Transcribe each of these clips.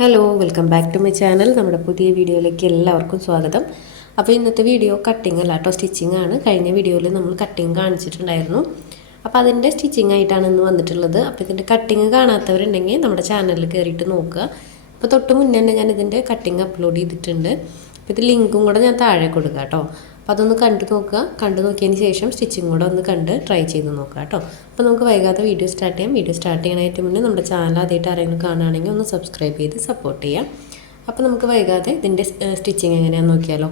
Hello welcome back to my channel. നമ്മുടെ പുതിയ വീഡിയോയിലേക്ക് എല്ലാവർക്കും സ്വാഗതം. അപ്പോൾ ഇന്നത്തെ വീഡിയോ കട്ടിങ് അല്ല കേട്ടോ, സ്റ്റിച്ചിങ് ആണ്. കഴിഞ്ഞ വീഡിയോയിൽ നമ്മൾ കട്ടിങ് കാണിച്ചിട്ടുണ്ടായിരുന്നു. അപ്പോൾ അതിൻ്റെ സ്റ്റിച്ചിങ് ആയിട്ടാണ് ഇന്ന് വന്നിട്ടുള്ളത്. അപ്പോൾ ഇതിൻ്റെ കട്ടിങ് കാണാത്തവരുണ്ടെങ്കിൽ നമ്മുടെ ചാനലിൽ കയറിയിട്ട് നോക്കുക. അപ്പോൾ തൊട്ട് മുന്നേ തന്നെ ഞാൻ ഇതിൻ്റെ കട്ടിങ് അപ്ലോഡ് ചെയ്തിട്ടുണ്ട്. അപ്പോൾ ഇത് ലിങ്കും കൂടെ ഞാൻ താഴെ കൊടുക്കുക കേട്ടോ. അപ്പോൾ അതൊന്ന് കണ്ടു നോക്കുക. കണ്ടു നോക്കിയതിന് ശേഷം സ്റ്റിച്ചിങ് കൂടെ ഒന്ന് കണ്ട് ട്രൈ ചെയ്ത് നോക്കുക കേട്ടോ. അപ്പോൾ നമുക്ക് വൈകാതെ വീഡിയോ സ്റ്റാർട്ട് ചെയ്യാം. വീഡിയോ സ്റ്റാർട്ട് ചെയ്യാനായിട്ട് മുന്നേ നമ്മുടെ ചാനൽ ആദ്യമായിട്ട് ആരെങ്കിലും കാണുകയാണെങ്കിൽ ഒന്ന് സബ്സ്ക്രൈബ് ചെയ്ത് സപ്പോർട്ട് ചെയ്യാം. അപ്പോൾ നമുക്ക് വൈകാതെ ഇതിൻ്റെ സ്റ്റിച്ചിങ് എങ്ങനെയാണെന്ന് നോക്കിയാലോ.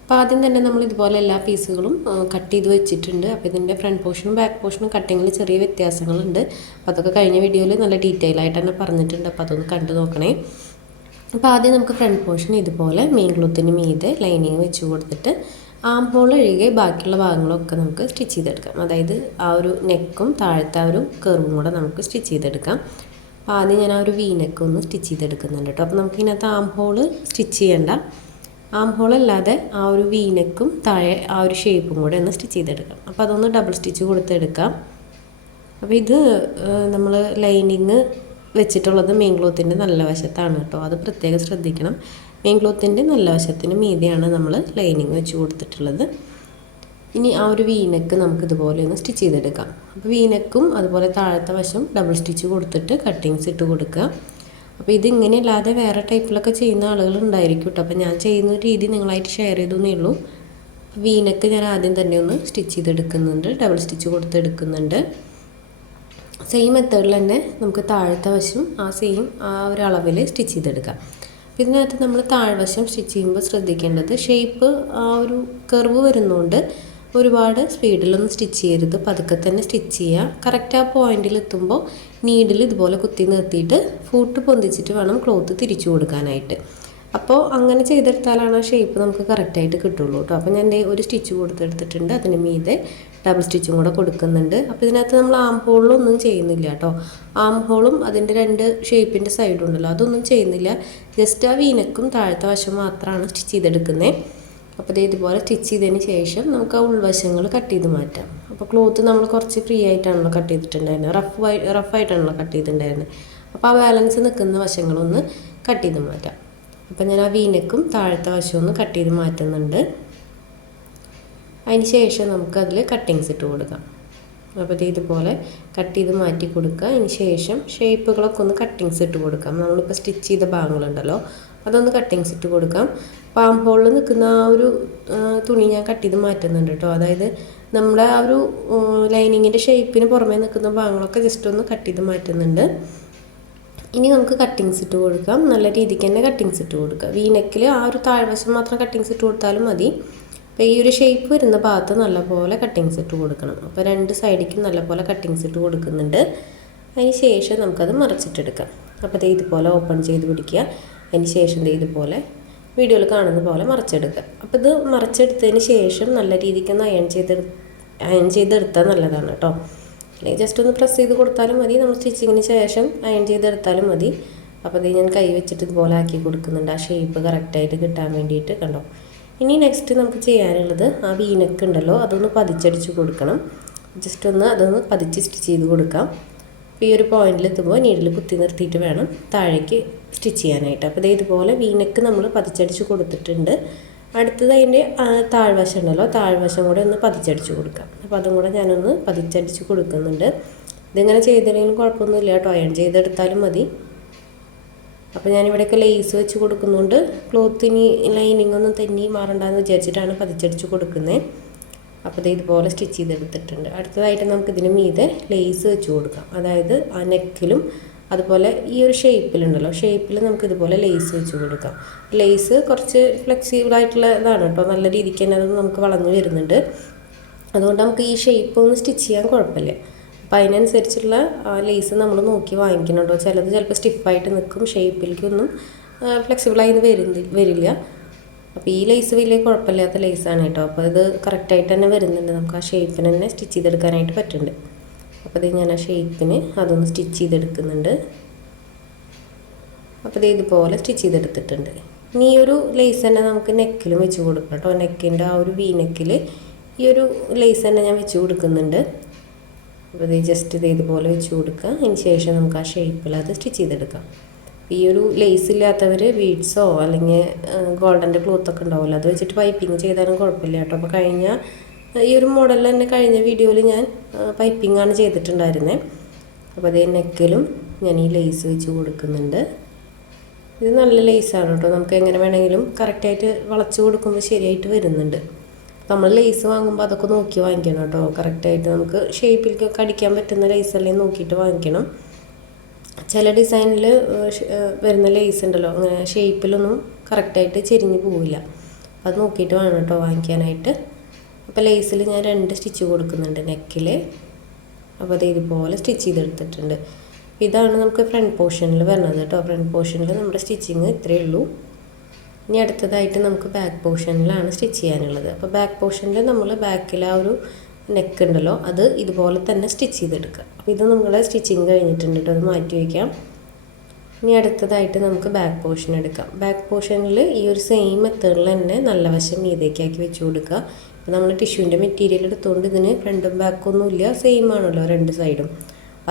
അപ്പോൾ ആദ്യം തന്നെ നമ്മൾ ഇതുപോലെ എല്ലാ പീസുകളും കട്ട് ചെയ്ത് വെച്ചിട്ടുണ്ട്. അപ്പോൾ ഇതിൻ്റെ ഫ്രണ്ട് പോർഷനും ബാക്ക് പോർഷനും കട്ടിങ്ങിൽ ചെറിയ വ്യത്യാസങ്ങളുണ്ട്. അപ്പോൾ അതൊക്കെ കഴിഞ്ഞ വീഡിയോയിൽ നല്ല ഡീറ്റെയിൽ ആയിട്ട് തന്നെ പറഞ്ഞിട്ടുണ്ട്. അപ്പോൾ അതൊന്ന് കണ്ടു നോക്കണേ. അപ്പോൾ ആദ്യം നമുക്ക് ഫ്രണ്ട് പോർഷൻ ഇതുപോലെ മെയിൻ ക്ലോത്തിന് മീതെ ലൈനിങ് വെച്ച് കൊടുത്തിട്ട് ആം ഹോൾ ഒഴികെ ബാക്കിയുള്ള ഭാഗങ്ങളൊക്കെ നമുക്ക് സ്റ്റിച്ച് ചെയ്തെടുക്കാം. അതായത് ആ ഒരു നെക്കും താഴത്തെ ആ ഒരു കർവും കൂടെ നമുക്ക് സ്റ്റിച്ച് ചെയ്തെടുക്കാം. അപ്പോൾ ആദ്യം ഞാൻ ആ ഒരു വി നെക്ക് ഒന്ന് സ്റ്റിച്ച് ചെയ്തെടുക്കുന്നുണ്ട് കേട്ടോ. അപ്പോൾ നമുക്ക് ഇതിനകത്ത് ആം ഹോൾ സ്റ്റിച്ച് ചെയ്യേണ്ട. ആം ഹോൾ അല്ലാതെ ആ ഒരു വി നെക്കും താഴെ ആ ഒരു ഷേപ്പും കൂടെ ഒന്ന് സ്റ്റിച്ച് ചെയ്തെടുക്കാം. അപ്പോൾ അതൊന്ന് ഡബിൾ സ്റ്റിച്ച് കൊടുത്തെടുക്കാം. അപ്പോൾ ഇത് നമ്മൾ ലൈനിങ് വെച്ചിട്ടുള്ളത് മെയിൻ ക്ലോത്തിൻ്റെ നല്ല വശത്താണ് കേട്ടോ. അത് പ്രത്യേകം ശ്രദ്ധിക്കണം. മെയിൻ ക്ലോത്തിൻ്റെ നല്ല വശത്തിന് മീതെയാണ് നമ്മൾ ലൈനിങ് വെച്ച് കൊടുത്തിട്ടുള്ളത്. ഇനി ആ ഒരു വീനക്ക് നമുക്ക് ഇതുപോലെ ഒന്ന് സ്റ്റിച്ച് ചെയ്തെടുക്കാം. അപ്പോൾ വീനക്കും അതുപോലെ താഴത്തെ വശം ഡബിൾ സ്റ്റിച്ച് കൊടുത്തിട്ട് കട്ടിങ്സ് ഇട്ട് കൊടുക്കുക. അപ്പോൾ ഇതിങ്ങനെ അല്ലാതെ വേറെ ടൈപ്പിലൊക്കെ ചെയ്യുന്ന ആളുകൾ ഉണ്ടായിരിക്കും കേട്ടോ. അപ്പോൾ ഞാൻ ചെയ്യുന്ന രീതി നിങ്ങളായിട്ട് ഷെയർ ചെയ്തെന്നേ ഉള്ളൂ. വീനക്ക് ഞാൻ ആദ്യം തന്നെ ഒന്ന് സ്റ്റിച്ച് ചെയ്തെടുക്കുന്നുണ്ട്, ഡബിൾ സ്റ്റിച്ച് കൊടുത്തെടുക്കുന്നുണ്ട്. സെയിം മെത്തേഡിൽ തന്നെ നമുക്ക് താഴത്തെ വശം ആ ഒരു അളവിൽ സ്റ്റിച്ച് ചെയ്തെടുക്കാം. ഇതിനകത്ത് നമ്മൾ താഴ്വശം സ്റ്റിച്ച് ചെയ്യുമ്പോൾ ശ്രദ്ധിക്കേണ്ടത് ഷേപ്പ് ആ ഒരു കർവ് വരുന്നതുകൊണ്ട് ഒരുപാട് സ്പീഡിലൊന്നും സ്റ്റിച്ച് ചെയ്യരുത്. പതുക്കെ തന്നെ സ്റ്റിച്ച് ചെയ്യുക. കറക്റ്റ് ആ പോയിന്റിൽ എത്തുമ്പോൾ നീഡിൽ ഇതുപോലെ കുത്തി നിർത്തിയിട്ട് ഫൂട്ട് പൊന്തിച്ചിട്ട് വേണം ക്ലോത്ത് തിരിച്ചു കൊടുക്കാനായിട്ട്. അപ്പോൾ അങ്ങനെ ചെയ്തെടുത്താലാണ് ആ ഷേപ്പ് നമുക്ക് കറക്റ്റായിട്ട് കിട്ടുള്ളൂ കേട്ടോ. അപ്പോൾ ഞാൻ ഒരു സ്റ്റിച്ച് കൊടുത്തെടുത്തിട്ടുണ്ട്. അതിന് മീതെ ഡബിൾ സ്റ്റിച്ചും കൂടെ കൊടുക്കുന്നുണ്ട്. അപ്പോൾ ഇതിനകത്ത് നമ്മൾ ആം ഹോളിലൊന്നും ചെയ്യുന്നില്ല കേട്ടോ. ആം ഹോളും അതിൻ്റെ രണ്ട് ഷേപ്പിൻ്റെ സൈഡും ഉണ്ടല്ലോ, അതൊന്നും ചെയ്യുന്നില്ല. ജസ്റ്റ് ആ വീനക്കും താഴത്തെ വശം മാത്രമാണ് സ്റ്റിച്ച് ചെയ്തെടുക്കുന്നത്. അപ്പോൾ ഇതുപോലെ സ്റ്റിച്ച് ചെയ്തതിന് ശേഷം നമുക്ക് ആ ഉൾവശങ്ങൾ കട്ട് ചെയ്ത് മാറ്റാം. അപ്പോൾ ക്ലോത്ത് നമ്മൾ കുറച്ച് ഫ്രീ ആയിട്ടാണല്ലോ കട്ട് ചെയ്തിട്ടുണ്ടായിരുന്നത്, റഫായിട്ടാണല്ലോ കട്ട് ചെയ്തിട്ടുണ്ടായിരുന്നത്. അപ്പോൾ ആ ബാലൻസ് നിൽക്കുന്ന വശങ്ങളൊന്ന് കട്ട് ചെയ്ത് മാറ്റാം. അപ്പോൾ ഞാൻ ആ വീനക്കും താഴത്തെ വശം ഒന്ന് കട്ട് ചെയ്ത് മാറ്റുന്നുണ്ട്. അതിന് ശേഷം നമുക്കതിൽ കട്ടിങ്സ് ഇട്ട് കൊടുക്കാം. അപ്പോൾ ഇതുപോലെ കട്ട് ചെയ്ത് മാറ്റി കൊടുക്കുക. അതിന് ശേഷം ഷേപ്പുകളൊക്കെ ഒന്ന് കട്ടിങ്സ് ഇട്ട് കൊടുക്കാം. നമ്മളിപ്പോൾ സ്റ്റിച്ച് ചെയ്ത ഭാഗങ്ങളുണ്ടല്ലോ, അതൊന്ന് കട്ടിങ്സ് ഇട്ട് കൊടുക്കാം. പാം ഹോളിൽ നിൽക്കുന്ന ആ ഒരു തുണി ഞാൻ കട്ട് ചെയ്ത് മാറ്റുന്നുണ്ട് കേട്ടോ. അതായത് നമ്മുടെ ആ ഒരു ലൈനിങ്ങിൻ്റെ ഷേപ്പിന് പുറമേ നിൽക്കുന്ന ഭാഗങ്ങളൊക്കെ ജസ്റ്റ് ഒന്ന് കട്ട് ചെയ്ത് മാറ്റുന്നുണ്ട്. ഇനി നമുക്ക് കട്ടിങ്സ് ഇട്ട് കൊടുക്കാം. നല്ല രീതിക്ക് തന്നെ കട്ടിങ്സ് ഇട്ട് കൊടുക്കുക. വീനെക്കിൽ ആ ഒരു താഴ്വശം മാത്രം കട്ടിങ്സ് ഇട്ട് കൊടുത്താലും മതി. അപ്പോൾ ഈ ഒരു ഷേപ്പ് വരുന്ന ഭാഗത്ത് നല്ലപോലെ കട്ടിങ്സ് ഇട്ട് കൊടുക്കണം. അപ്പോൾ രണ്ട് സൈഡിലേക്കും നല്ലപോലെ കട്ടിങ്സ് ഇട്ട് കൊടുക്കുന്നുണ്ട്. അതിന് ശേഷം നമുക്കത് മറച്ചിട്ടെടുക്കാം. അപ്പോൾ ഇതുപോലെ ഓപ്പൺ ചെയ്ത് പിടിക്കുക. അതിന് ശേഷം ഇതുപോലെ വീഡിയോയിൽ കാണുന്ന പോലെ മറച്ചെടുക്കുക. അപ്പോൾ ഇത് മറച്ചെടുത്തതിന് ശേഷം നല്ല രീതിക്കൊന്ന് അയൺ ചെയ്തെടുത്താൽ നല്ലതാണ് കേട്ടോ. അല്ലെങ്കിൽ ജസ്റ്റ് ഒന്ന് പ്രസ് ചെയ്ത് കൊടുത്താലും മതി. നമ്മൾ സ്റ്റിച്ചിങ്ങിന് ശേഷം അയൺ ചെയ്തെടുത്താലും മതി. അപ്പോൾ ഞാൻ കൈ വെച്ചിട്ട് ഇതുപോലെ ആക്കി കൊടുക്കുന്നുണ്ട്, ആ ഷേപ്പ് കറക്റ്റായിട്ട് കിട്ടാൻ വേണ്ടിയിട്ട്. കണ്ടോ. ഇനി നെക്സ്റ്റ് നമുക്ക് ചെയ്യാനുള്ളത് ആ വീനക്ക് ഉണ്ടല്ലോ, അതൊന്ന് പതിച്ചടിച്ച് കൊടുക്കണം. ജസ്റ്റ് ഒന്ന് അതൊന്ന് പതിച്ച് സ്റ്റിച്ച് ചെയ്ത് കൊടുക്കാം. അപ്പോൾ ഈ ഒരു പോയിന്റിൽ എത്തുമ്പോൾ നീഡിൽ കുത്തി നിർത്തിയിട്ട് വേണം താഴേക്ക് സ്റ്റിച്ച് ചെയ്യാനായിട്ട്. അപ്പോൾ ഇതുപോലെ വീനക്ക് നമ്മൾ പതിച്ചടിച്ച് കൊടുത്തിട്ടുണ്ട്. അടുത്തത് അതിൻ്റെ താഴ്വശം ഉണ്ടല്ലോ, താഴ്വശം കൂടെ ഒന്ന് പതിച്ചടിച്ച് കൊടുക്കാം. അപ്പോൾ അതും കൂടെ ഞാനൊന്ന് പതിച്ചടിച്ച് കൊടുക്കുന്നുണ്ട്. ഇതിങ്ങനെ ചെയ്തില്ലെങ്കിലും കുഴപ്പമൊന്നുമില്ല കേട്ടോ, അയൺ ചെയ്തെടുത്താലും മതി. അപ്പോൾ ഞാനിവിടെയൊക്കെ ലേസ് വെച്ച് കൊടുക്കുന്നുണ്ട്. ക്ലോത്തിന് ലൈനിങ് ഒന്നും തെന്നി മാറണ്ടെന്ന് വിചാരിച്ചിട്ടാണ് പതിച്ചടിച്ച് കൊടുക്കുന്നത്. അപ്പോൾ ഇതുപോലെ സ്റ്റിച്ച് ചെയ്തെടുത്തിട്ടുണ്ട്. അടുത്തതായിട്ട് നമുക്ക് ഇതിന് മീതെ ലേസ് വെച്ച് കൊടുക്കാം. അതായത് ആ നെക്കിലും അതുപോലെ ഈ ഒരു ഷേപ്പിലുണ്ടല്ലോ, ഷേപ്പിൽ നമുക്ക് ഇതുപോലെ ലേസ് വെച്ച് കൊടുക്കാം. ലേസ് കുറച്ച് ഫ്ലെക്സിബിളായിട്ടുള്ള ഇതാണ് കേട്ടോ. നല്ല രീതിക്ക് തന്നെ അത് നമുക്ക് വളഞ്ഞു വരുന്നുണ്ട്. അതുകൊണ്ട് നമുക്ക് ഈ ഷേപ്പ് ഒന്ന് സ്റ്റിച്ച് ചെയ്യാൻ കുഴപ്പമില്ല. അപ്പോൾ അതിനനുസരിച്ചുള്ള ലേസ് നമ്മൾ നോക്കി വാങ്ങിക്കണം കേട്ടോ. ചിലപ്പോൾ സ്റ്റിഫായിട്ട് നിൽക്കും, ഷേപ്പിലേക്കൊന്നും ഫ്ലെക്സിബിളായി വരില്ല. അപ്പോൾ ഈ ലേസ് വലിയ കുഴപ്പമില്ലാത്ത ലേസാണ് കേട്ടോ. അപ്പോൾ ഇത് കറക്റ്റായിട്ട് തന്നെ വരുന്നുണ്ട്. നമുക്ക് ആ ഷേപ്പിന് തന്നെ സ്റ്റിച്ച് ചെയ്തെടുക്കാനായിട്ട് പറ്റുന്നുണ്ട്. അപ്പോൾ ഞാൻ ആ ഷേപ്പിന് അതൊന്ന് സ്റ്റിച്ച് ചെയ്തെടുക്കുന്നുണ്ട്. അപ്പോൾ ഇതുപോലെ സ്റ്റിച്ച് ചെയ്തെടുത്തിട്ടുണ്ട്. ഇനി ഈ ഒരു ലേസ് തന്നെ നമുക്ക് നെക്കിലും വെച്ച് കൊടുക്കാം കേട്ടോ. നെക്കിൻ്റെ ആ ഒരു വി നെക്കിൽ ഈ ഒരു ലേസ് തന്നെ ഞാൻ വെച്ച് കൊടുക്കുന്നുണ്ട്. അപ്പോൾ ജസ്റ്റ് ഇതുപോലെ വെച്ച് കൊടുക്കുക. അതിന് ശേഷം നമുക്ക് ആ ഷേപ്പിൽ അത് സ്റ്റിച്ച് ചെയ്തെടുക്കാം. ഈ ഒരു ലേസ് ഇല്ലാത്തവർ ബീഡ്സോ അല്ലെങ്കിൽ ഗോൾഡൻ്റെ ക്ലോത്തൊക്കെ ഉണ്ടാവുമല്ലോ അത് വെച്ചിട്ട് പൈപ്പിംഗ് ചെയ്താലും കുഴപ്പമില്ല കേട്ടോ. അപ്പോൾ ഈ ഒരു മോഡലിൽ തന്നെ കഴിഞ്ഞ വീഡിയോയിൽ ഞാൻ പൈപ്പിംഗാണ് ചെയ്തിട്ടുണ്ടായിരുന്നത്. അപ്പോൾ അതേ നെക്കിലും ഞാൻ ഈ ലേസ് വെച്ച് കൊടുക്കുന്നുണ്ട്. ഇത് നല്ല ലേസാണ് കേട്ടോ, നമുക്ക് എങ്ങനെ വേണമെങ്കിലും കറക്റ്റായിട്ട് വളച്ച് കൊടുക്കുമ്പോൾ ശരിയായിട്ട് വരുന്നുണ്ട്. നമ്മൾ ലേസ് വാങ്ങുമ്പോൾ അതൊക്കെ നോക്കി വാങ്ങിക്കണം കേട്ടോ, കറക്റ്റായിട്ട് നമുക്ക് ഷേപ്പിലേക്കൊക്കെ അടിക്കാൻ പറ്റുന്ന ലേസല്ലേ നോക്കിയിട്ട് വാങ്ങിക്കണം. ചില ഡിസൈനിൽ വരുന്ന ലേസ് ഉണ്ടല്ലോ അങ്ങനെ ഷേപ്പിലൊന്നും കറക്റ്റായിട്ട് ചെരിഞ്ഞ് പോവില്ല. അത് നോക്കിയിട്ട് വേണം കേട്ടോ വാങ്ങിക്കാനായിട്ട്. അപ്പോൾ ലേസിൽ ഞാൻ 2 സ്റ്റിച്ച് കൊടുക്കുന്നുണ്ട് നെക്കിൽ. അപ്പോൾ അത് ഇതുപോലെ സ്റ്റിച്ച് ചെയ്തെടുത്തിട്ടുണ്ട്. ഇതാണ് നമുക്ക് ഫ്രണ്ട് പോർഷനിൽ വരുന്നത് കേട്ടോ. ഫ്രണ്ട് പോർഷനിൽ നമ്മുടെ സ്റ്റിച്ചിങ് ഇത്രയേ ഉള്ളൂ. ഇനി അടുത്തതായിട്ട് നമുക്ക് ബാക്ക് പോർഷനിലാണ് സ്റ്റിച്ച് ചെയ്യാനുള്ളത്. അപ്പോൾ ബാക്ക് പോർഷനിൽ നമ്മൾ ബാക്കിൽ ആ ഒരു നെക്ക് ഉണ്ടല്ലോ അത് ഇതുപോലെ തന്നെ സ്റ്റിച്ച് ചെയ്തെടുക്കുക. അപ്പോൾ ഇത് നമ്മുടെ സ്റ്റിച്ചിങ് കഴിഞ്ഞിട്ടുണ്ട് കേട്ടോ, അത് മാറ്റി വയ്ക്കാം. ഇനി അടുത്തതായിട്ട് നമുക്ക് ബാക്ക് പോർഷൻ എടുക്കാം. ബാക്ക് പോർഷനിൽ ഈ ഒരു സെയിം മെത്തേഡിൽ തന്നെ നല്ല വശം മീതേക്കാക്കി വെച്ച് കൊടുക്കുക. അപ്പോൾ നമ്മൾ ടിഷ്യൂവിൻ്റെ മെറ്റീരിയൽ എടുത്തുകൊണ്ട് ഇതിന് ഫ്രണ്ടും ബാക്കൊന്നും ഇല്ല, സെയിം ആണല്ലോ 2 സൈഡും.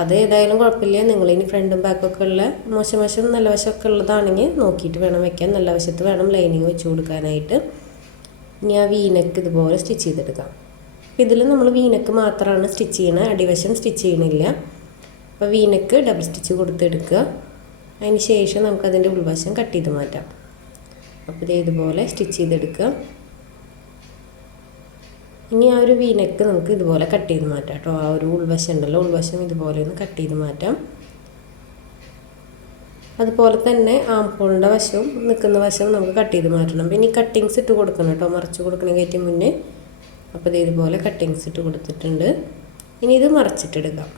അത് ഏതായാലും കുഴപ്പമില്ല. നിങ്ങളിനി ഫ്രണ്ടും ബാക്കൊക്കെ ഉള്ള മോശം നല്ല വശമൊക്കെ ഉള്ളതാണെങ്കിൽ നോക്കിയിട്ട് വേണം വെക്കാൻ. നല്ല വശത്ത് വേണം ലൈനിങ് വെച്ച് കൊടുക്കാനായിട്ട്. ഇനി ആ വീനെക്ക് ഇതുപോലെ സ്റ്റിച്ച് ചെയ്തെടുക്കാം. അപ്പോൾ ഇതിൽ നമ്മൾ വീനെക്ക് മാത്രമാണ് സ്റ്റിച്ച് ചെയ്യണത്, അടിവശം സ്റ്റിച്ച് ചെയ്യണില്ല. അപ്പോൾ വീനെക്ക് ഡബിൾ സ്റ്റിച്ച് കൊടുത്തെടുക്കുക. അതിന് ശേഷം നമുക്കതിൻ്റെ ഉൾവശം കട്ട് ചെയ്ത് മാറ്റാം. അപ്പോൾ ഇതുപോലെ സ്റ്റിച്ച് ചെയ്തെടുക്കുക. ഇനി ആ ഒരു വീനെക്ക് നമുക്ക് ഇതുപോലെ കട്ട് ചെയ്ത് മാറ്റാം കേട്ടോ. ആ ഒരു ഉൾവശം ഉണ്ടല്ലോ, ഉൾവശം ഇതുപോലെ ഒന്ന് കട്ട് ചെയ്ത് മാറ്റാം. അതുപോലെ തന്നെ ആംഹോളിൻ്റെ വശവും നിൽക്കുന്ന വശവും നമുക്ക് കട്ട് ചെയ്ത് മാറ്റണം. പിന്നെ ഈ കട്ടിങ്സ് ഇട്ട് കൊടുക്കണം കേട്ടോ, മറിച്ച് കൊടുക്കണമെങ്കിൽ മുന്നേ. അപ്പോൾ ഇതുപോലെ കട്ടിങ്സ് ഇട്ട് കൊടുത്തിട്ടുണ്ട്. ഇനി ഇത് മറിച്ചിട്ടെടുക്കാം.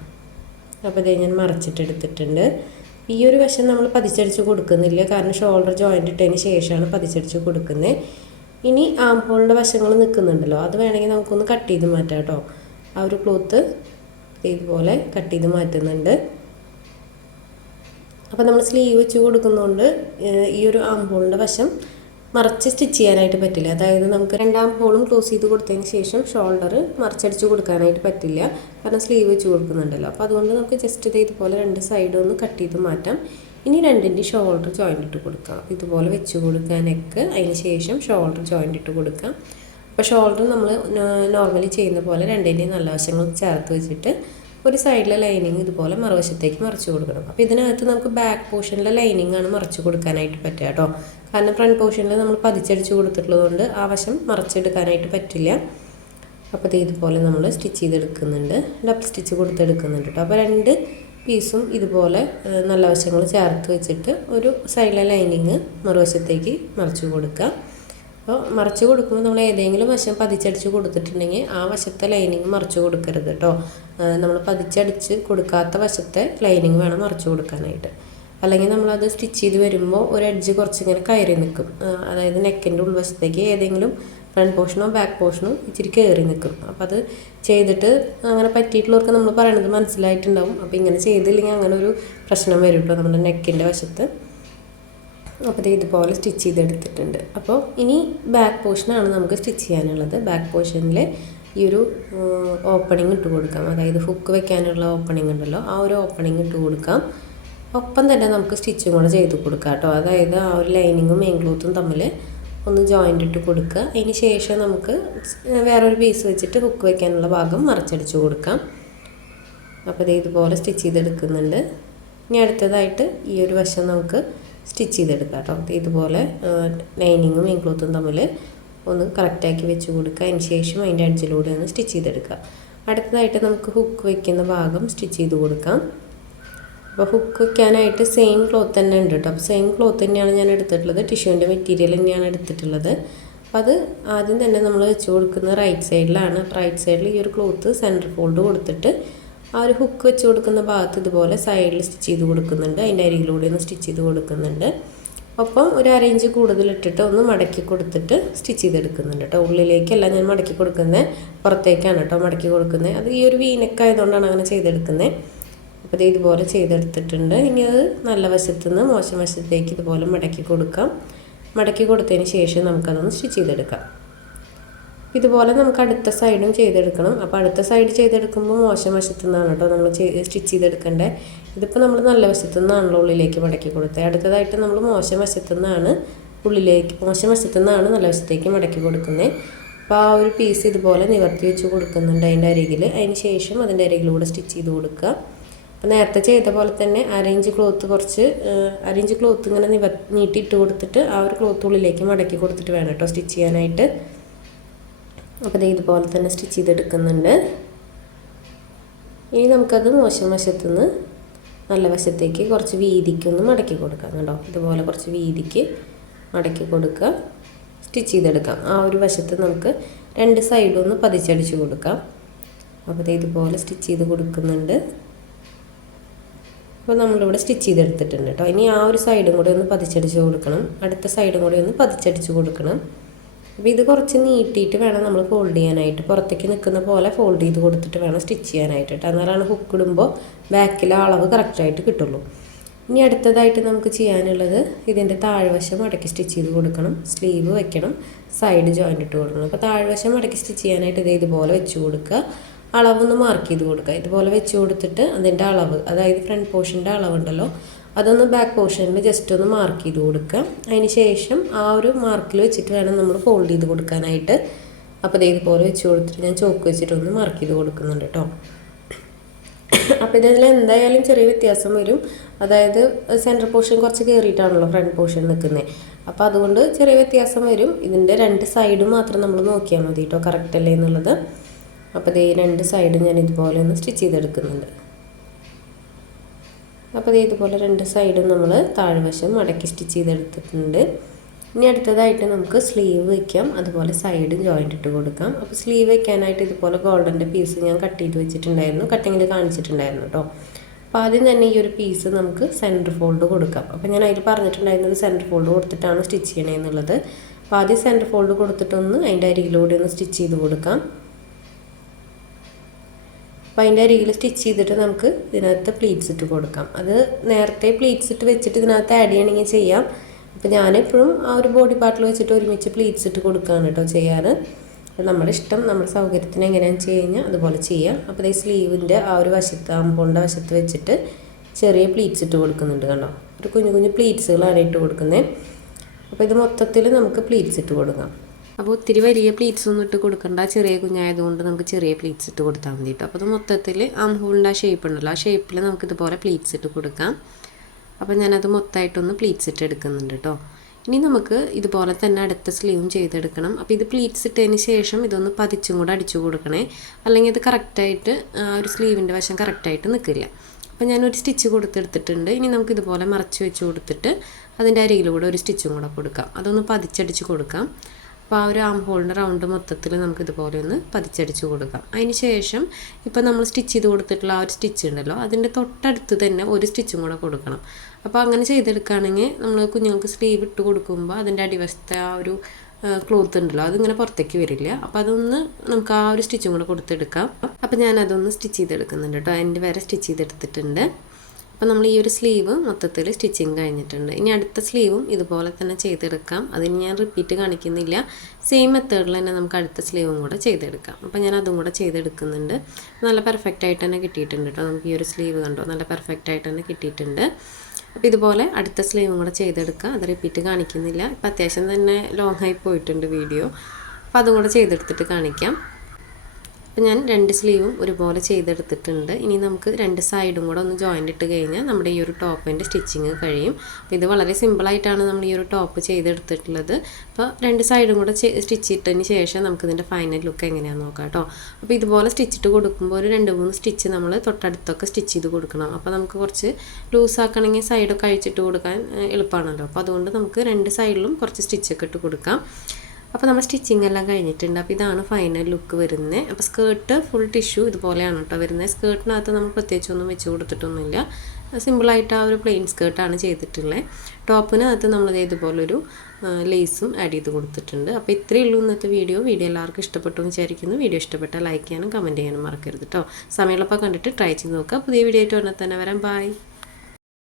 അപ്പോൾ ഞാൻ മറിച്ചിട്ടെടുത്തിട്ടുണ്ട്. ഈ ഒരു വശം നമ്മൾ പതിച്ചടിച്ച് കൊടുക്കുന്നില്ല, കാരണം ഷോൾഡർ ജോയിൻ്റ് ഇട്ടതിന് ശേഷമാണ് പതിച്ചടിച്ച് കൊടുക്കുന്നത്. ഇനി ആംഹോളിൻ്റെ വശങ്ങൾ നിൽക്കുന്നുണ്ടല്ലോ അത് വേണമെങ്കിൽ നമുക്കൊന്ന് കട്ട് ചെയ്ത് മാറ്റാം കേട്ടോ. ആ ഒരു ക്ലോത്ത് ഇതുപോലെ കട്ട് ചെയ്ത് മാറ്റുന്നുണ്ട്. അപ്പോൾ നമ്മൾ സ്ലീവ് വെച്ച് കൊടുക്കുന്നതുകൊണ്ട് ഈ ഒരു ആംഹോളിൻ്റെ വശം മറിച്ച് സ്റ്റിച്ച് ചെയ്യാനായിട്ട് പറ്റില്ല. അതായത് നമുക്ക് 2 ആംഹോളും ക്ലോസ് ചെയ്ത് കൊടുത്തതിന് ശേഷം ഷോൾഡർ മറിച്ചടിച്ച് കൊടുക്കാനായിട്ട് പറ്റില്ല, കാരണം സ്ലീവ് വെച്ച് കൊടുക്കുന്നുണ്ടല്ലോ. അപ്പോൾ അതുകൊണ്ട് നമുക്ക് ജസ്റ്റ് ഇതുപോലെ 2 സൈഡും ഒന്ന് കട്ട് ചെയ്ത് മാറ്റാം. ഇനി 2ൻ്റെ ഷോൾഡർ ജോയിൻ്റ് ഇട്ട് കൊടുക്കാം. ഇതുപോലെ വെച്ച് കൊടുക്കുക നെക്ക്, അതിന് ശേഷം ഷോൾഡർ ജോയിൻ്റ് ഇട്ട് കൊടുക്കാം. അപ്പോൾ ഷോൾഡർ നമ്മൾ നോർമലി ചെയ്യുന്ന പോലെ 2ൻ്റെയും നല്ല വശങ്ങൾ ചേർത്ത് വെച്ചിട്ട് ഒരു സൈഡിലെ ലൈനിങ് ഇതുപോലെ മറുവശത്തേക്ക് മറിച്ച് കൊടുക്കണം. അപ്പോൾ ഇതിനകത്ത് നമുക്ക് ബാക്ക് പോർഷനിലെ ലൈനിങ് ആണ് മറിച്ച് കൊടുക്കാനായിട്ട് പറ്റുക കേട്ടോ, കാരണം ഫ്രണ്ട് പോർഷനിൽ നമ്മൾ പതിച്ചടിച്ച് കൊടുത്തിട്ടുള്ളതുകൊണ്ട് ആ വശം മറിച്ചെടുക്കാനായിട്ട് പറ്റില്ല. അപ്പോൾ ഇതുപോലെ നമ്മൾ സ്റ്റിച്ച് ചെയ്തെടുക്കുന്നുണ്ട്, ഡബിൾ സ്റ്റിച്ച് കൊടുത്തെടുക്കുന്നുണ്ട് കേട്ടോ. അപ്പോൾ 2 പീസും ഇതുപോലെ നല്ല വശങ്ങൾ ചേർത്ത് വെച്ചിട്ട് ഒരു സൈഡിലെ ലൈനിങ് മറുവശത്തേക്ക് മറിച്ച് കൊടുക്കുക. അപ്പോൾ മറിച്ച് കൊടുക്കുമ്പോൾ നമ്മൾ ഏതെങ്കിലും വശം പതിച്ചടിച്ച് കൊടുത്തിട്ടുണ്ടെങ്കിൽ ആ വശത്തെ ലൈനിങ് മറിച്ച് കൊടുക്കരുത് കേട്ടോ. നമ്മൾ പതിച്ചടിച്ച് കൊടുക്കാത്ത വശത്തെ ലൈനിങ് വേണം മറിച്ച് കൊടുക്കാനായിട്ട്. അല്ലെങ്കിൽ നമ്മളത് സ്റ്റിച്ച് ചെയ്ത് വരുമ്പോൾ ഒരു എഡ്ജ് കുറച്ചിങ്ങനെ കയറി നിൽക്കും. അതായത് നെക്കിൻ്റെ ഉൾവശത്തേക്ക് ഏതെങ്കിലും ഫ്രണ്ട് പോർഷനോ ബാക്ക് പോർഷനോ ഇച്ചിരി കയറി നിൽക്കും. അപ്പോൾ അത് ചെയ്തിട്ട് അങ്ങനെ പറ്റിയിട്ടുള്ളവർക്ക് നമ്മൾ പറയണത് മനസ്സിലായിട്ടുണ്ടാവും. അപ്പോൾ ഇങ്ങനെ ചെയ്തില്ലെങ്കിൽ അങ്ങനെ ഒരു പ്രശ്നം വരും കേട്ടോ നമ്മുടെ നെക്കിൻ്റെ വശത്ത്. അപ്പോൾ ഇതുപോലെ സ്റ്റിച്ച് ചെയ്തെടുത്തിട്ടുണ്ട്. അപ്പോൾ ഇനി ബാക്ക് പോർഷനാണ് നമുക്ക് സ്റ്റിച്ച് ചെയ്യാനുള്ളത്. ബാക്ക് പോർഷനിൽ ഈ ഒരു ഓപ്പണിങ് ഇട്ട് കൊടുക്കാം, അതായത് ഹുക്ക് വെക്കാനുള്ള ഓപ്പണിങ് ഉണ്ടല്ലോ ആ ഒരു ഓപ്പണിങ് ഇട്ട് കൊടുക്കാം. ഒപ്പം തന്നെ നമുക്ക് സ്റ്റിച്ചും കൂടെ ചെയ്ത് കൊടുക്കാം കേട്ടോ. അതായത് ആ ഒരു ലൈനിങ്ങും മെയിൻ ക്ലോത്തും തമ്മിൽ ഒന്ന് ജോയിൻ്റ് ഇട്ട് കൊടുക്കുക. അതിന് ശേഷം നമുക്ക് വേറൊരു പീസ് വെച്ചിട്ട് ഹുക്ക് വെക്കാനുള്ള ഭാഗം മറിച്ചടിച്ച് കൊടുക്കാം. അപ്പോൾ ഇതുപോലെ സ്റ്റിച്ച് ചെയ്തെടുക്കുന്നുണ്ട്. ഇനി അടുത്തതായിട്ട് ഈ ഒരു വശം നമുക്ക് സ്റ്റിച്ച് ചെയ്തെടുക്കാം കേട്ടോ. ഇതുപോലെ ലൈനിങ്ങും മെയിൻ ക്ലോത്തും തമ്മിൽ ഒന്ന് കറക്റ്റാക്കി വെച്ച് കൊടുക്കുക. അതിന് ശേഷം അതിൻ്റെ അഡ്ജിലൂടെ ഒന്ന് സ്റ്റിച്ച് ചെയ്തെടുക്കുക. അടുത്തതായിട്ട് നമുക്ക് ഹുക്ക് വയ്ക്കുന്ന ഭാഗം സ്റ്റിച്ച് ചെയ്ത് കൊടുക്കാം. അപ്പോൾ ഹുക്ക് വയ്ക്കാനായിട്ട് സെയിം ക്ലോത്ത് തന്നെ ഉണ്ട് കേട്ടോ. അപ്പോൾ സെയിം ക്ലോത്ത് തന്നെയാണ് ഞാൻ എടുത്തിട്ടുള്ളത്, ടിഷ്യൂവിൻ്റെ മെറ്റീരിയൽ തന്നെയാണ് എടുത്തിട്ടുള്ളത്. അപ്പോൾ അത് ആദ്യം തന്നെ നമ്മൾ വെച്ച് കൊടുക്കുന്ന റൈറ്റ് സൈഡിലാണ്. റൈറ്റ് സൈഡിൽ ഈ ഒരു ക്ലോത്ത് സെൻറ്റർ ഫോൾഡ് കൊടുത്തിട്ട് ആ ഒരു ഹുക്ക് വെച്ച് കൊടുക്കുന്ന ഭാഗത്ത് ഇതുപോലെ സൈഡിൽ സ്റ്റിച്ച് ചെയ്ത് കൊടുക്കുന്നുണ്ട്. അതിൻ്റെ അരികിലൂടെ ഒന്ന് സ്റ്റിച്ച് ചെയ്ത് കൊടുക്കുന്നുണ്ട്. ഒപ്പം ഒരു 1 ഇഞ്ച് കൂടുതൽ ഇട്ടിട്ട് ഒന്ന് മടക്കി കൊടുത്തിട്ട് സ്റ്റിച്ച് ചെയ്തെടുക്കുന്നുണ്ട് കേട്ടോ. ഉള്ളിലേക്കല്ല ഞാൻ മടക്കി കൊടുക്കുന്നത്, പുറത്തേക്കാണ് കേട്ടോ മടക്കി കൊടുക്കുന്നത്. അത് ഈ ഒരു വീനക്ക് ആയതുകൊണ്ടാണ് അങ്ങനെ ചെയ്തെടുക്കുന്നത്. അപ്പോൾ ഇതുപോലെ ചെയ്തെടുത്തിട്ടുണ്ട്. ഇനി അത് നല്ല വശത്തു നിന്ന് മോശം വശത്തേക്ക് ഇതുപോലെ മടക്കി കൊടുക്കാം. മടക്കി കൊടുത്തതിന് ശേഷം നമുക്കതൊന്ന് സ്റ്റിച്ച് ചെയ്തെടുക്കാം. ഇതുപോലെ നമുക്ക് അടുത്ത സൈഡും ചെയ്തെടുക്കണം. അപ്പോൾ അടുത്ത സൈഡ് ചെയ്തെടുക്കുമ്പോൾ മോശം വശത്തു നിന്നാണ് കേട്ടോ നമ്മൾ സ്റ്റിച്ച് ചെയ്തെടുക്കേണ്ടത്. ഇതിപ്പോൾ നമ്മൾ നല്ല വശത്തു നിന്നാണല്ലോ ഉള്ളിലേക്ക് മടക്കി കൊടുത്തത്. അടുത്തതായിട്ട് നമ്മൾ മോശം വശത്തു നിന്നാണ് നല്ല വശത്തേക്ക് മടക്കി കൊടുക്കുന്നത്. അപ്പോൾ ആ ഒരു പീസ് ഇതുപോലെ നിവർത്തി വെച്ച് കൊടുക്കുന്നുണ്ട് അതിൻ്റെ അരികിൽ. അതിന് ശേഷം അതിൻ്റെ അരികിലൂടെ സ്റ്റിച്ച് ചെയ്ത് കൊടുക്കുക. അപ്പോൾ നേരത്തെ ചെയ്ത പോലെ തന്നെ അരയിഞ്ച് ക്ലോത്ത് ഇങ്ങനെ നീട്ടിയിട്ട് കൊടുത്തിട്ട് ആ ഒരു ക്ലോത്ത് ഉള്ളിലേക്ക് മടക്കി കൊടുത്തിട്ട് വേണം കേട്ടോ സ്റ്റിച്ച് ചെയ്യാനായിട്ട്. അപ്പോൾ ഇതുപോലെ തന്നെ സ്റ്റിച്ച് ചെയ്തെടുക്കുന്നുണ്ട്. ഇനി നമുക്കത് മോശം വശത്തുനിന്ന് നല്ല വശത്തേക്ക് കുറച്ച് വീതിക്കൊന്ന് മടക്കി കൊടുക്കാം കേട്ടോ. ഇതുപോലെ കുറച്ച് വീതിക്ക് മടക്കി കൊടുക്കുക, സ്റ്റിച്ച് ചെയ്തെടുക്കാം. ആ ഒരു വശത്ത് നമുക്ക് 2 സൈഡും ഒന്ന് പതിച്ചടിച്ച് കൊടുക്കാം. അപ്പോൾ ഇതുപോലെ സ്റ്റിച്ച് ചെയ്ത് കൊടുക്കുന്നുണ്ട്. അപ്പോൾ നമ്മളിവിടെ സ്റ്റിച്ച് ചെയ്തെടുത്തിട്ടുണ്ട് കേട്ടോ. ഇനി ആ ഒരു സൈഡും കൂടെ ഒന്ന് പതിച്ചടിച്ച് കൊടുക്കണം, അടുത്ത സൈഡും കൂടെ ഒന്ന് പതിച്ചടിച്ച് കൊടുക്കണം. അപ്പോൾ ഇത് കുറച്ച് നീട്ടിയിട്ട് വേണം നമ്മൾ ഫോൾഡ് ചെയ്യാനായിട്ട്. പുറത്തേക്ക് നിൽക്കുന്ന പോലെ ഫോൾഡ് ചെയ്ത് കൊടുത്തിട്ട് വേണം സ്റ്റിച്ച് ചെയ്യാനായിട്ട് കേട്ടോ. എന്നാലാണ് ഹുക്ക് ഇടുമ്പോൾ ബാക്കിലെ അളവ് കറക്റ്റായിട്ട് കിട്ടുള്ളൂ. ഇനി അടുത്തതായിട്ട് നമുക്ക് ചെയ്യാനുള്ളത് ഇതിൻ്റെ താഴ്വശം മടക്കി സ്റ്റിച്ച് ചെയ്ത് കൊടുക്കണം. സ്ലീവ് വെക്കണം, സൈഡ് ജോയിൻ്റ് ഇട്ട് കൊടുക്കണം. അപ്പോൾ താഴ്വശം മടക്കി സ്റ്റിച്ച് ചെയ്യാനായിട്ട് ഇതുപോലെ വെച്ച് കൊടുക്കുക. അളവൊന്ന് മാർക്ക് ചെയ്ത് കൊടുക്കുക. ഇതുപോലെ വെച്ച് കൊടുത്തിട്ട് അതിൻ്റെ അളവ്, അതായത് ഫ്രണ്ട് പോർഷൻ്റെ അളവുണ്ടല്ലോ, അതൊന്ന് ബാക്ക് പോർഷനിൽ ജസ്റ്റ് ഒന്ന് മാർക്ക് ചെയ്ത് കൊടുക്കുക. അതിന് ശേഷം ആ ഒരു മാർക്കിൽ വെച്ചിട്ട് വേണം നമ്മൾ ഫോൾഡ് ചെയ്ത് കൊടുക്കാനായിട്ട്. അപ്പോൾ ഇതുപോലെ വെച്ച് കൊടുത്തിട്ട് ഞാൻ ചോക്ക് വെച്ചിട്ടൊന്ന് മാർക്ക് ചെയ്ത് കൊടുക്കുന്നുണ്ട് കേട്ടോ. അപ്പോൾ ഇതിൽ എന്തായാലും ചെറിയ വ്യത്യാസം വരും. അതായത് സെൻറ്റർ പോർഷൻ കുറച്ച് കയറിയിട്ടാണല്ലോ ഫ്രണ്ട് പോർഷൻ നിൽക്കുന്നത്. അപ്പോൾ അതുകൊണ്ട് ചെറിയ വ്യത്യാസം വരും. ഇതിൻ്റെ 2 സൈഡും മാത്രം നമ്മൾ നോക്കിയാൽ മതി കേട്ടോ, കറക്റ്റ് അല്ലേ എന്നുള്ളത്. അപ്പോൾ 2 സൈഡും ഞാൻ ഇതുപോലെ ഒന്ന് സ്റ്റിച്ച് ചെയ്തെടുക്കുന്നുണ്ട്. അപ്പോൾ ഇതുപോലെ 2 സൈഡും നമ്മൾ താഴ്വശം മടക്കി സ്റ്റിച്ച് ചെയ്തെടുത്തിട്ടുണ്ട്. ഇനി അടുത്തതായിട്ട് നമുക്ക് സ്ലീവ് വയ്ക്കാം, അതുപോലെ സൈഡും ജോയിൻ്റ് ഇട്ട് കൊടുക്കാം. അപ്പോൾ സ്ലീവ് വയ്ക്കാനായിട്ട് ഇതുപോലെ ഗോൾഡൻ്റെ പീസ് ഞാൻ കട്ട് ചെയ്ത് വെച്ചിട്ടുണ്ടായിരുന്നു, കട്ടിങ്ങിൽ കാണിച്ചിട്ടുണ്ടായിരുന്നു കേട്ടോ. അപ്പോൾ ആദ്യം തന്നെ ഈ ഒരു പീസ് നമുക്ക് സെൻറ്റർ ഫോൾഡ് കൊടുക്കാം. അപ്പോൾ ഞാൻ അതിൽ പറഞ്ഞിട്ടുണ്ടായിരുന്നത് സെൻറ്റർ ഫോൾഡ് കൊടുത്തിട്ടാണ് സ്റ്റിച്ച് ചെയ്യണമെന്നുള്ളത്. അപ്പോൾ ആദ്യം സെൻറ്റർ ഫോൾഡ് കൊടുത്തിട്ടൊന്ന് അതിൻ്റെ അരികിലൂടെ ഒന്ന് സ്റ്റിച്ച് ചെയ്ത് കൊടുക്കാം. അപ്പോൾ അതിൻ്റെ അരികിൽ സ്റ്റിച്ച് ചെയ്തിട്ട് നമുക്ക് ഇതിനകത്ത് പ്ലീറ്റ്സ് ഇട്ട് കൊടുക്കാം. അത് നേരത്തെ പ്ലീറ്റ്സ് ഇട്ട് വെച്ചിട്ട് ഇതിനകത്ത് ആഡ് ചെയ്യണമെങ്കിൽ ചെയ്യാം. അപ്പോൾ ഞാനെപ്പോഴും ആ ഒരു ബോഡി പാർട്ടിൽ വെച്ചിട്ട് ഒരുമിച്ച് പ്ലീറ്റ്സ് ഇട്ട് കൊടുക്കുകയാണ് കേട്ടോ ചെയ്യാറ്. നമ്മുടെ ഇഷ്ടം, നമ്മുടെ സൗകര്യത്തിന് എങ്ങനെയാണെന്ന് വെച്ച് കഴിഞ്ഞാൽ അതുപോലെ ചെയ്യാം. അപ്പോൾ ഈ സ്ലീവിൻ്റെ ആ ഒരു വശത്ത്, ആംബോളിൻ്റെ വശത്ത് വെച്ചിട്ട് ചെറിയ പ്ലീറ്റ്സ് ഇട്ട് കൊടുക്കുന്നുണ്ട് കണ്ടോ. ഒരു കുഞ്ഞു പ്ലീറ്റ്സുകളാണ് ഇട്ട് കൊടുക്കുന്നത്. അപ്പോൾ ഇത് മൊത്തത്തിൽ നമുക്ക് പ്ലീറ്റ്സ് ഇട്ട് കൊടുക്കാം. അപ്പോൾ ഒത്തിരി വലിയ പ്ലീറ്റ്സ് ഒന്നും ഇട്ട് കൊടുക്കണ്ട, ചെറിയ കുഞ്ഞായതുകൊണ്ട് നമുക്ക് ചെറിയ പ്ലീറ്റ്സ് ഇട്ട് കൊടുത്താൽ മതി കേട്ടോ. അപ്പോൾ അത് മൊത്തത്തിൽ ആംഹോളിൻ്റെ ആ ഷേപ്പ് ഉണ്ടല്ലോ, ആ ഷേപ്പിൽ നമുക്കിതുപോലെ പ്ലീറ്റ്സ് ഇട്ട് കൊടുക്കാം. അപ്പോൾ ഞാനത് മൊത്തമായിട്ടൊന്ന് പ്ലീറ്റ്സ് ഇട്ട് എടുക്കുന്നുണ്ട് കേട്ടോ. ഇനി നമുക്ക് ഇതുപോലെ തന്നെ അടുത്ത സ്ലീവും ചെയ്തെടുക്കണം. അപ്പോൾ ഇത് പ്ലീറ്റ്സ് ഇട്ടതിന് ശേഷം ഇതൊന്ന് പതിച്ചും കൂടെ അടിച്ചു കൊടുക്കണേ, അല്ലെങ്കിൽ ഇത് കറക്റ്റായിട്ട് ഒരു സ്ലീവിൻ്റെ വശം കറക്റ്റായിട്ട് നിൽക്കില്ല. അപ്പോൾ ഞാനൊരു സ്റ്റിച്ച് കൊടുത്തെടുത്തിട്ടുണ്ട്. ഇനി നമുക്ക് ഇതുപോലെ മറച്ച് വെച്ച് കൊടുത്തിട്ട് അതിൻ്റെ അരികിലൂടെ ഒരു സ്റ്റിച്ചും കൂടെ കൊടുക്കാം. അതൊന്ന് പതിച്ചടിച്ച് കൊടുക്കാം. അപ്പോൾ ആ ഒരു ആം ഹോളിൻ്റെ റൗണ്ട് മൊത്തത്തിൽ നമുക്കിതുപോലെ ഒന്ന് പതിച്ചടിച്ച് കൊടുക്കാം. അതിന് ശേഷം ഇപ്പോൾ നമ്മൾ സ്റ്റിച്ച് ചെയ്ത് കൊടുത്തിട്ടുള്ള ആ ഒരു സ്റ്റിച്ച് ഉണ്ടല്ലോ, അതിൻ്റെ തൊട്ടടുത്ത് തന്നെ ഒരു സ്റ്റിച്ചും കൂടെ കൊടുക്കണം. അപ്പോൾ അങ്ങനെ ചെയ്തെടുക്കുകയാണെങ്കിൽ നമ്മൾ കുഞ്ഞുങ്ങൾക്ക് സ്ലീവ് ഇട്ട് കൊടുക്കുമ്പോൾ അതിൻ്റെ അടിവശത്തെ ആ ഒരു ക്ലോത്ത് ഉണ്ടല്ലോ അതിങ്ങനെ പുറത്തേക്ക് വരില്ല. അപ്പോൾ അതൊന്ന് നമുക്ക് ആ ഒരു സ്റ്റിച്ചും കൂടെ കൊടുത്തെടുക്കാം. അപ്പോൾ ഞാനതൊന്ന് സ്റ്റിച്ച് ചെയ്തെടുക്കുന്നുണ്ട് കേട്ടോ. അതിൻ്റെ വരെ സ്റ്റിച്ച് ചെയ്തെടുത്തിട്ടുണ്ട്. അപ്പോൾ നമ്മൾ ഈ ഒരു സ്ലീവ് മൊത്തത്തിൽ സ്റ്റിച്ചിങ് കഴിഞ്ഞിട്ടുണ്ട്. ഇനി അടുത്ത സ്ലീവും ഇതുപോലെ തന്നെ ചെയ്തെടുക്കാം. അതിന് ഞാൻ റിപ്പീറ്റ് കാണിക്കുന്നില്ല. സെയിം മെത്തേഡിൽ തന്നെ നമുക്ക് അടുത്ത സ്ലീവും കൂടെ ചെയ്തെടുക്കാം. അപ്പോൾ ഞാൻ അതും കൂടെ ചെയ്തെടുക്കുന്നുണ്ട്. നല്ല പെർഫെക്റ്റ് ആയിട്ട് തന്നെ കിട്ടിയിട്ടുണ്ട് കേട്ടോ. നമുക്ക് ഈ ഒരു സ്ലീവ് കണ്ടോ, നല്ല പെർഫെക്റ്റ് ആയിട്ട് തന്നെ കിട്ടിയിട്ടുണ്ട്. അപ്പോൾ ഇതുപോലെ അടുത്ത സ്ലീവും കൂടെ ചെയ്തെടുക്കുക. അത് റിപ്പീറ്റ് കാണിക്കുന്നില്ല. ഇപ്പോൾ അത്യാവശ്യം തന്നെ ലോങ് ആയി പോയിട്ടുണ്ട് വീഡിയോ. അപ്പോൾ അതും കൂടെ ചെയ്തെടുത്തിട്ട് കാണിക്കാം. അപ്പോൾ ഞാൻ 2 സ്ലീവും ഒരുപോലെ ചെയ്തെടുത്തിട്ടുണ്ട്. ഇനി നമുക്ക് 2 സൈഡും കൂടെ ഒന്ന് ജോയിൻ്റ് ഇട്ട് കഴിഞ്ഞാൽ നമ്മുടെ ഈ ഒരു ടോപ്പിൻ്റെ സ്റ്റിച്ചിങ് കഴിയും. അപ്പോൾ ഇത് വളരെ സിമ്പിളായിട്ടാണ് നമ്മൾ ഈ ഒരു ടോപ്പ് ചെയ്തെടുത്തിട്ടുള്ളത്. അപ്പോൾ 2 സൈഡും കൂടെ സ്റ്റിച്ച് ഇട്ടതിന് ശേഷം നമുക്കിതിൻ്റെ ഫൈനൽ ലുക്ക് എങ്ങനെയാണെന്ന് നോക്കാം കേട്ടോ. അപ്പോൾ ഇതുപോലെ സ്റ്റിച്ചിട്ട് കൊടുക്കുമ്പോൾ ഒരു 2-3 സ്റ്റിച്ച് നമ്മൾ തൊട്ടടുത്തൊക്കെ സ്റ്റിച്ച് ചെയ്ത് കൊടുക്കണം. അപ്പോൾ നമുക്ക് കുറച്ച് ലൂസാക്കണമെങ്കിൽ സൈഡൊക്കെ അഴിച്ചിട്ട് കൊടുക്കാൻ എളുപ്പമാണല്ലോ. അപ്പോൾ അതുകൊണ്ട് നമുക്ക് 2 സൈഡിലും കുറച്ച് സ്റ്റിച്ചൊക്കെ ഇട്ട് കൊടുക്കാം. അപ്പോൾ നമ്മൾ സ്റ്റിച്ചിങ് എല്ലാം കഴിഞ്ഞിട്ടുണ്ട്. അപ്പോൾ ഇതാണ് ഫൈനൽ ലുക്ക് വരുന്നത്. അപ്പോൾ സ്കേർട്ട് ഫുൾ ടിഷ്യൂ ഇതുപോലെയാണ് കേട്ടോ വരുന്നത്. സ്കേർട്ടിനകത്ത് നമ്മൾ പ്രത്യേകിച്ചൊന്നും വെച്ച് കൊടുത്തിട്ടൊന്നുമില്ല. സിമ്പിളായിട്ട് ആ ഒരു പ്ലെയിൻ സ്കേർട്ടാണ് ചെയ്തിട്ടുള്ളത്. ടോപ്പിനകത്ത് നമ്മൾ ഇതുപോലൊരു ലേസും ആഡ് ചെയ്ത് കൊടുത്തിട്ടുണ്ട്. അപ്പോൾ ഇത്രയേ ഉള്ളൂ ഇന്നത്തെ വീഡിയോ. എല്ലാവർക്കും ഇഷ്ടപ്പെട്ടു എന്ന് വിചാരിക്കുന്നു. വീഡിയോ ഇഷ്ടപ്പെട്ടാൽ ലൈക്ക് ചെയ്യാനും കമൻറ്റ് ചെയ്യാനും മറക്കരുത് കേട്ടോ. സമയമുള്ളപ്പോൾ കണ്ടിട്ട് ട്രൈ ചെയ്ത് നോക്കുക. പുതിയ വീഡിയോ ആയിട്ട് വന്നാൽ തന്നെ വരാം. ബൈ.